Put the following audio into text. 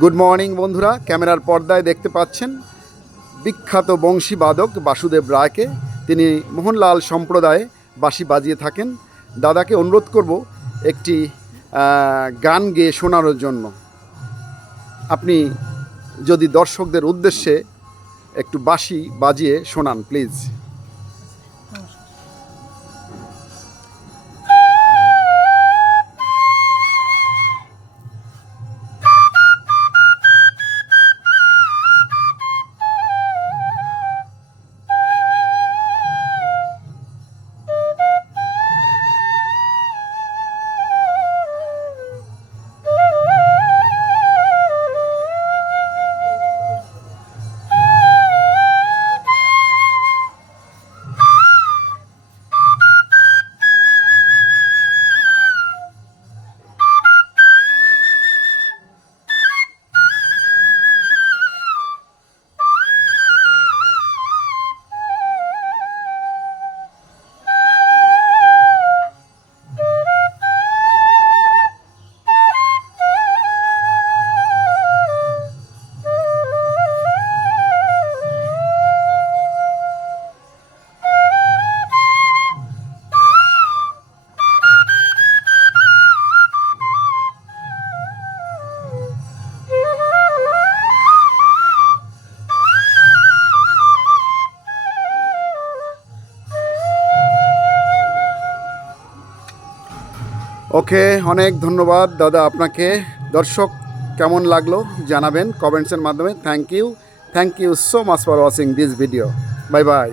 Good morning বন্ধুরা, ক্যামেরার পর্দায় দেখতে পাচ্ছেন বিখ্যাত বংশীবাদক বাসুদেব রায়কে। তিনি মোহনলাল সম্প্রদায়ে বাঁশি বাজিয়ে থাকেন। দাদাকে অনুরোধ করব একটি গান গেয়ে শোনানোর জন্য। আপনি যদি দর্শকদের উদ্দেশ্যে একটু বাঁশি বাজিয়ে শোনান প্লিজ। ওকে, অনেক ধন্যবাদ দাদা আপনাকে। দর্শক কেমন লাগলো জানাবেন কমেন্টসের মাধ্যমে। Thank you so much for watching this video. Bye by.